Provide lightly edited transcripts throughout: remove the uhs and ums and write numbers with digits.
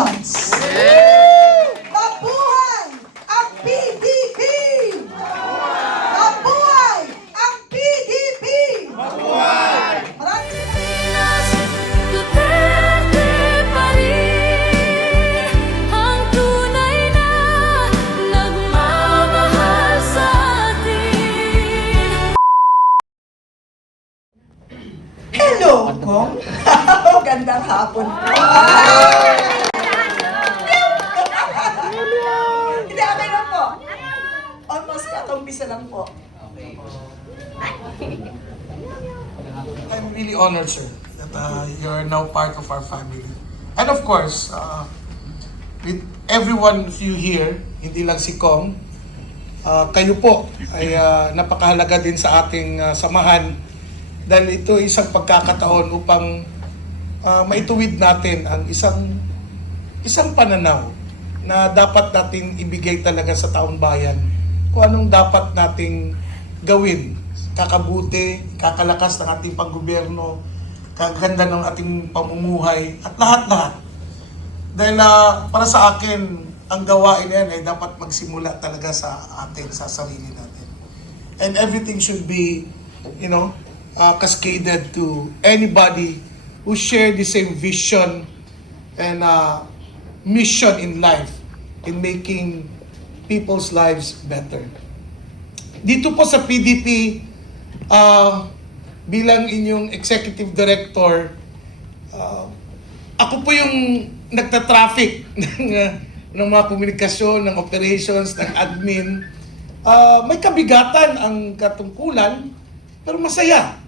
Congratulations! Mabuhay ang PDP! Mabuhay ang PDP! Mabuhay! Maraming Duterte pa rin ang tunay na nagmamahal sa atin. hello, Kong! Gandang hapon po! Hindi, okay lang po. Almost katumbisa lang po. I'm really honored, sir, that you're now part of our family. And of course, with everyone you here, hindi lang si Kong, kayo po ay napakahalaga din sa ating samahan dahil ito ay isang pagkakataon upang maituwid natin ang isang pananaw na dapat nating ibigay talaga sa taong bayan kung anong dapat nating gawin, kakabuti, kakalakas ng ating panggobyerno, kaganda ng ating pamumuhay, at lahat-lahat. Dahil para sa akin, ang gawain na yan ay dapat magsimula talaga sa atin, sa sarili natin. And everything should be, cascaded to anybody who share the same vision and mission in life in making people's lives better. Dito po sa PDP, bilang inyong executive director, ako po yung nagta-traffic ng mga komunikasyon, ng operations, ng admin. May kabigatan ang katungkulan, pero masaya.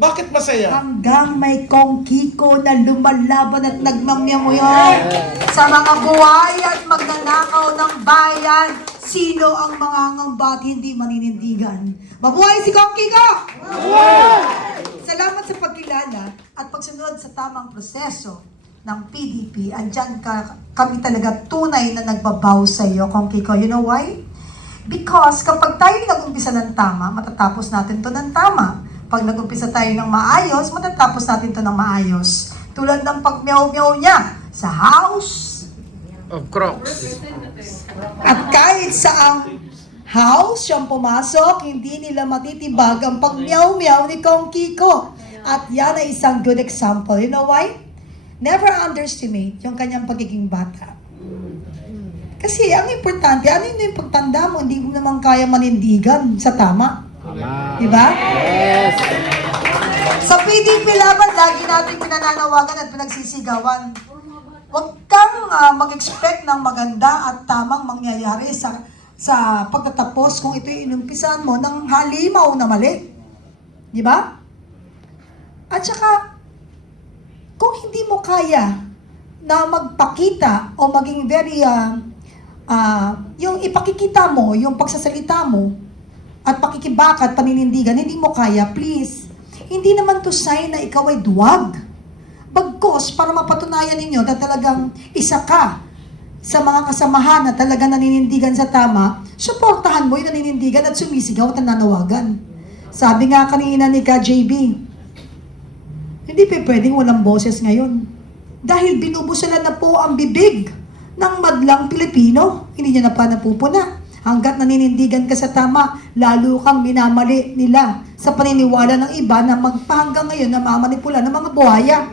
Bakit masaya? Hanggang may Kong Kiko na lumalaban at nagmamyamuyan sa mga buhay at magnanakaw ng bayan. Sino ang mangangamba at hindi maninindigan? Mabuhay si Kong Kiko! Salamat sa pagkilala at pagsunod sa tamang proseso ng PDP. Andyan kami talaga tunay na nagbabaw sa iyo, Kong Kiko. You know why? Because kapag tayo nag-umpisa ng tama, matatapos natin to ng tama. Pag nag-umpisa tayo ng maayos, matatapos natin to ng maayos. Tulad ng pag-meow-meow niya sa house Of Crocs. at kahit saang house siyang pumasok, hindi nila matitibag ang pag-meow-meow ni Kong Kiko. At yan ay isang good example. You know why? Never underestimate yung kanyang pagiging bata. Kasi ang importante, ano yung pagtanda mo, hindi mo naman kaya manindigan sa tama. Diba? Yes! Sa PDP laban, lagi natin pinananawagan at pinagsisigawan. Huwag kang mag-expect ng maganda at tamang mangyayari sa pagtatapos kung ito'y inumpisan mo ng halimaw na mali. Diba? At saka, kung hindi mo kaya na magpakita o maging very, yung ipakikita mo, yung pagsasalita mo, at pakikibakat, paninindigan, hindi mo kaya, please. Hindi naman to sign na ikaw ay duwag. Bagkos, para mapatunayan ninyo na talagang isa ka sa mga kasamahan na talagang naninindigan sa tama, suportahan mo yung naninindigan at sumisigaw at nananawagan. Sabi nga kanina ni JB, hindi pa pwedeng walang boses ngayon. Dahil binubusalan na po ang bibig ng madlang Pilipino. Hindi niya na pa napupuna. Hanggat naninindigan ka sa tama, lalo kang minamali nila sa paniniwala ng iba na magpahanggang ngayon na mamanipula ng mga buhaya.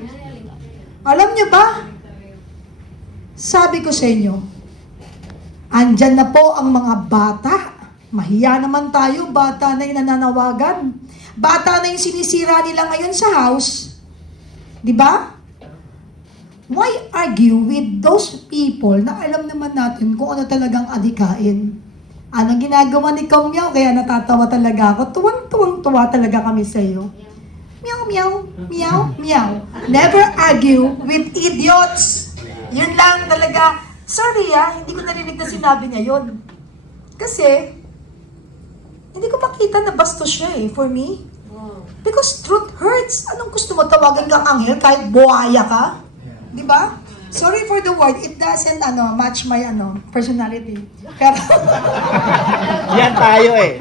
Alam niyo ba? Sabi ko sa inyo, andyan na po ang mga bata. Mahiya naman tayo, bata na yung nananawagan. Bata na yung sinisira nila ngayon sa house. Di ba? Why argue with those people na alam naman natin kung ano talagang adikain? Anong ginagawa ni Kong Meow? Kaya natatawa talaga ako. Tuwang-tuwang-tuwa talaga kami sa iyo. Meow, meow, meow, meow. Never argue with idiots. Yun lang talaga. Sorry hindi ko narinig na sinabi niya yun. Kasi, hindi ko makita na bastos siya for me. Because truth hurts. Anong gusto mo? Tawagan kang anghel kahit buhaya ka? Di ba? Sorry for the word, it doesn't match my personality. Pero Yan tayo eh.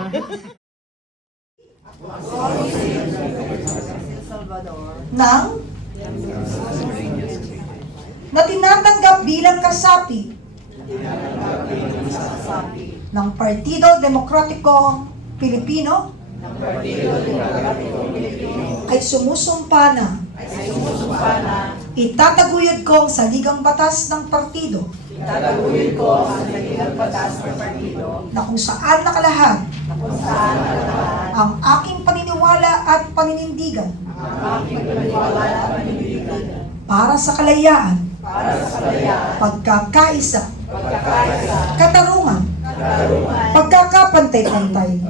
nang na tinatanggap bilang kasapi ng Partido Demokratiko Pilipino ay sumusumpa na itataguyod ko ang saligang batas ng partido na kung saan nakalahad ang aking paniniwala at paninindigan para sa kalayaan, pagkakaisa, katarungan, pagkakapantay-pantay,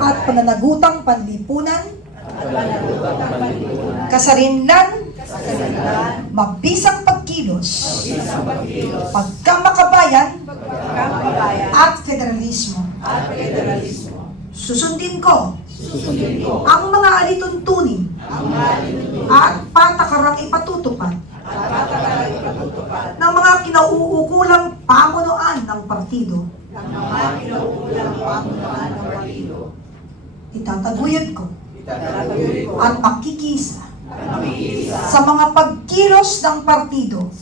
at pananagutang panlipunan, kasarinlan, mabisang pagkilos, pagkamakabayan, at federalismo. Susundin ko ang mga alituntunin at patakarang ipatutupad ng mga kinauukulang pamunuan ng partido. Itataguyod ko at makikisa sa mga pagkilos ng partido.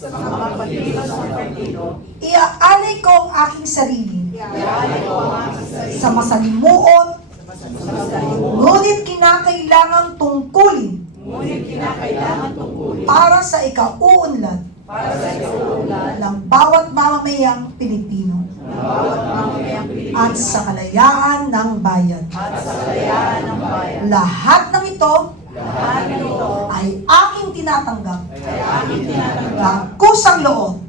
Iaalay ko ang aking sarili sa masalimuot, ngunit kinakailangang tungkulin para sa ikauunlad ng bawat mamamayang Pilipino at sa kalayaan ng bayan. Lahat ng ito ay aking tinatanggap ng kusang loob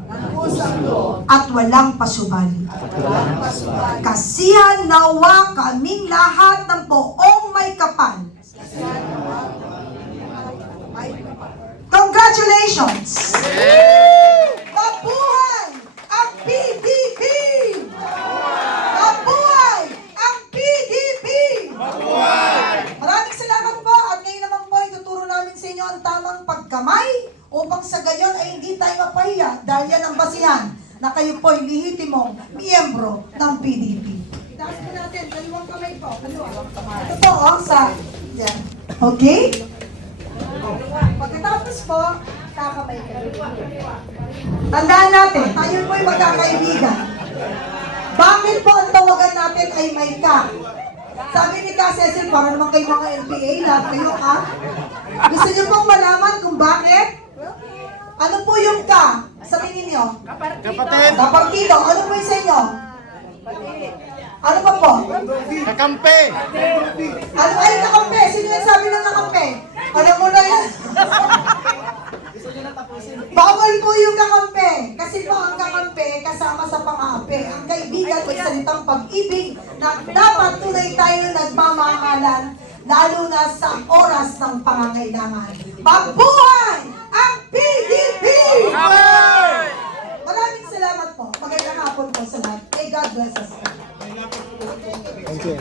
at walang pasubali. Kasihan nawa kaming lahat ng buong may kapal. Congratulations! Mabuhay ang PDP! Mabuhay ang PDP! Maraming salamat po at ngayon naman po ituturo namin sa inyo ang tamang pagkamay upang sa gayon ay hindi tayo mapahiya dahil yan ang basihan na kayo po ay lihitimong miyembro ng PDP. Taas po natin, kaliwang kamay po. Ito po, sa... Yan. Okay? Pagkatapos po, kakamay kayo. Tandaan natin, tayo po ay magkakaibigan. Bakit po ang tawagan natin ay may ka? Sabi ni Ka Cecil, para naman kayo mga LPA, lahat kayo ka. Gusto niyo pong malaman kung bakit? Ano po yung ka sa tingin niyo? Kapatid! Kapartido. Ano po yung sa inyo? Ano pa po? Kakampi! Ano ay kakampi? Sino yung sabi ng kakampi? Alam mo na yan. Bawal po yung kakampi. Kasi po ang kakampi kasama sa pang-aapi. Ang kaibigan ay salitang pag-ibig na dapat tunay tayo nagmamahalan lalo na sa oras ng pangangailangan. Mabuhay ang PDP! Maraming salamat po. Magandang hapon po sa lahat. May God bless us. Thank you.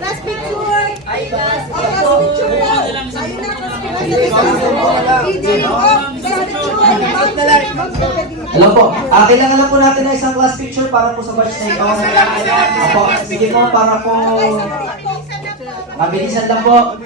Last picture! Hello po. Kailangan lang po natin na isang class picture para po sa batch na ito. Opo, sige po, para po mabilisan lang po.